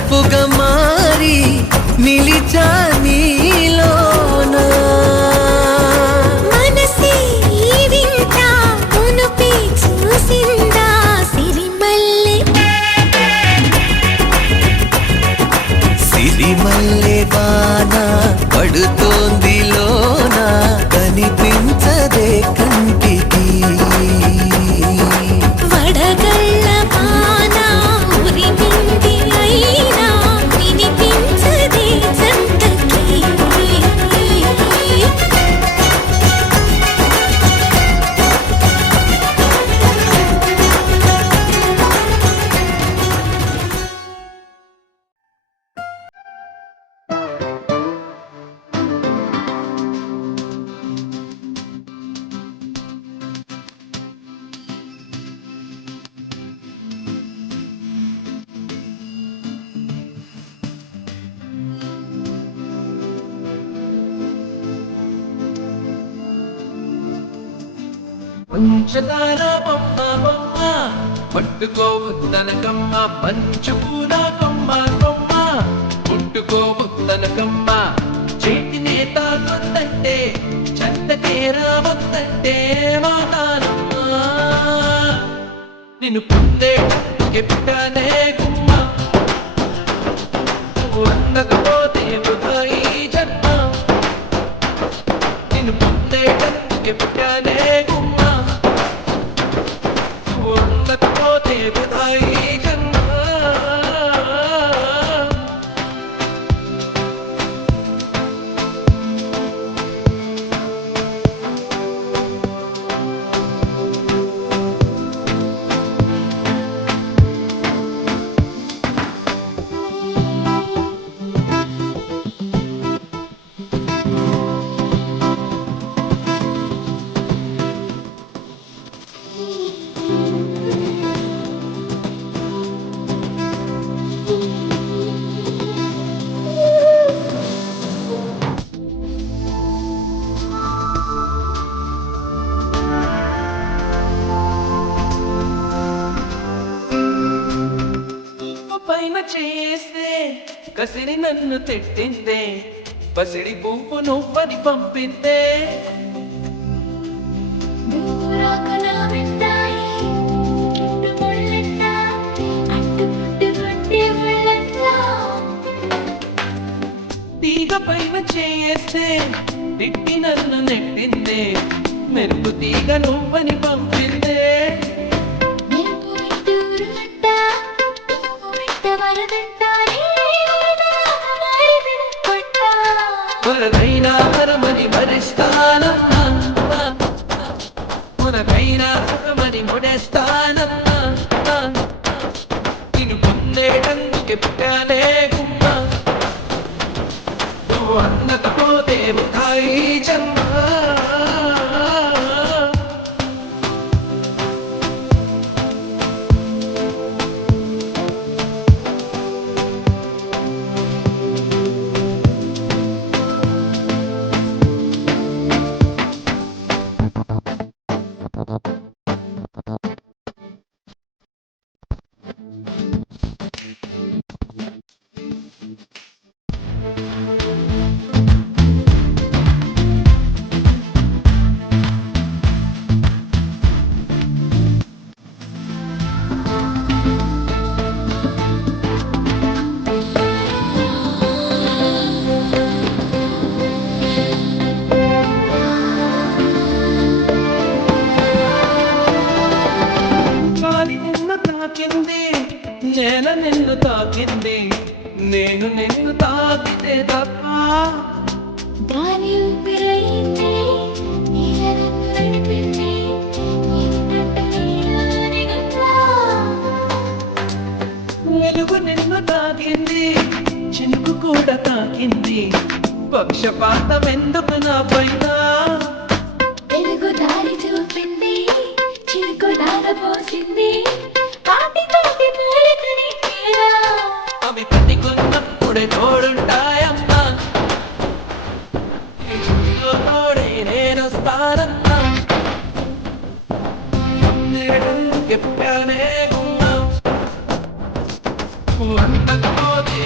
వలపుగా మారి నిలిచా నీలోనా మనసే ఈ వింత మునుపే చూసిందా సిరిమల్లె వాన పడుతోంది లోన కనిపించదే కంటికి వడగళ్ళ వాన ఉరిమింది అయినా వినిపించదే జంటకి పంచదార బొమ్మ బొమ్మ పట్టుకోవద్దనకమ్మ పంచుపూల కొమ్మ కొమ్మ పుట్టుకోవద్దనకమ్మ చేతినే తాకొద్దంటే చెంతకే రావద్దంటే మాటానమ్మా నిన్ను పొందే కెప్టానే గుమ్మ నువ్వు అందకపోతే వృధా ఈ జన్మ నిన్ను పొందే కెప్టానే గుమ్మ ఉండకపోతే వృధా ఈ జన్మ పైన చేస్తే కసిరి నన్ను తిట్టిందే పసిడి పువ్వు నువ్వని పంపిందే తీగ పైన చేస్తే తిట్టి నన్ను నెట్టిందే మెరుపు తీగ నువ్వని పంపిందే వరదైనా వరమని భరిస్తానమ్మా మునకైనా సుఖమని ముడేస్తానమ్మా నిన్ను పొందేటందుకు పుట్టానే గుమ్మ నువ్వు అందకపోతే వృథాయి జన్మ తాకింది నేల నిన్ను తాకింది నేను నిన్ను తాకితే తప్ప దాని ఊపిరైంది నడిపింది వెలుగు నిన్ను తాకింది చినుకు కూడా తాకింది పక్షపాతం ఎందుకు నా పైన వెలుగు దారి చూపింది చినుకు పోసింది అవి పట్టుకున్నప్పుడే తోడుంటాయమ్మా తోడే నేను వస్తానమ్మా చెప్పానే గుమ్మ అందకపోతే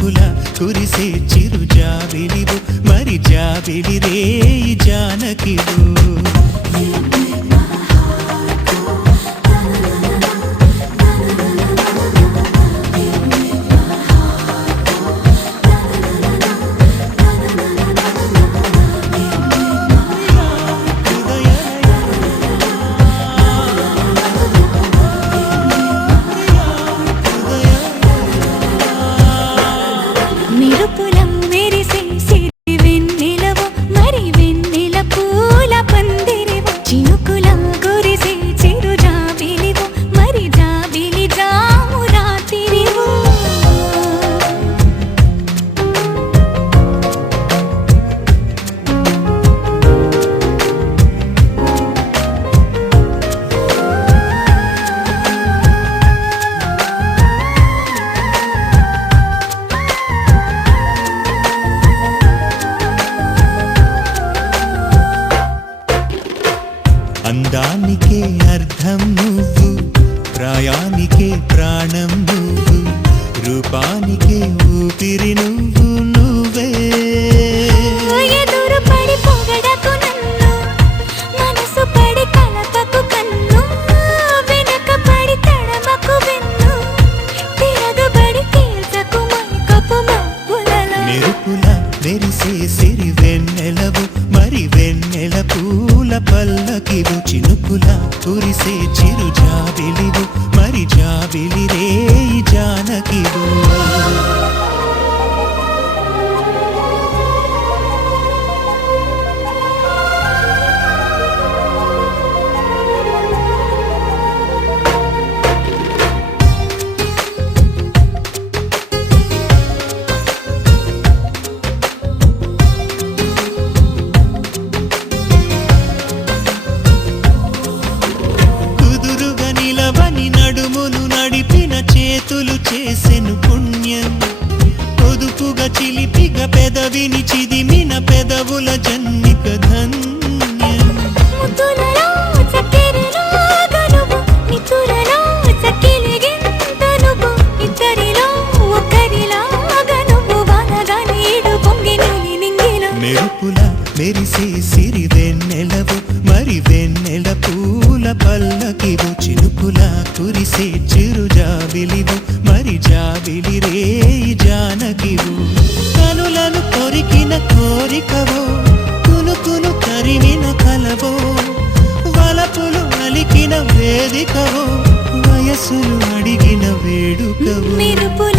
చినుకుల కురిసే చిరు జాబిలివు మరి జాబిలి రేయి జానకివు నిరుపులం మెరిసే సిరి వెన్నెలవు మరి వెన్నెల పూల పందిరివు చినుకులం కురిసే చిరు జాబిలివు మరి జాబిలి జాము రాత్రివు అందానికే అర్థం నువ్వు ప్రాయానికే ప్రాణం నువ్వు రూపానికే ఊపిరి నువ్వు నువ్వే ఎదురు పడి పొగడకు నన్ను మనసు పడి కలపకు కన్ను వెనక పడి తడమకు వెన్ను తిరగబడి తీర్చకు మైకపు మబ్బులలో మెరుపుల మెరిసే సిరి వెన్నెలవు మరి వెన్నెల పూల పల్లకివు చినుకుల కురిసే చిరు జాబిలివు మరి జాబిలి రేయి జానకివు కుదురుగా నిలవని నడుమును నడిపిన చేతులు చేసెను పుణ్యం పొదుపుగా చిలిపిగా పెదవిని చిదిమిన పెదవుల జన్మిక ధన్యం ముద్దులలో చక్కెరలో గనువు నితులలో చక్కిలిగింత నువ్వు ఇద్దరిలో ఒకరిలా గనువు వానగా నీడు పొంగి నులి నింగిలో మెరుపుల మెరిసే సిరి వెన్నెలవు మరి వెన్నెల పూల పల్లకివు చినుకుల కురిసే చిరు జాబిలివు మరి జాబిలి రేయి జానకివు కనులను కొరికిన కోరికవో కునుకును తరిమిన కలవో వలపులు అలికిన వేదికవో వయసులు అడిగిన వేడుకవో మెరుపుల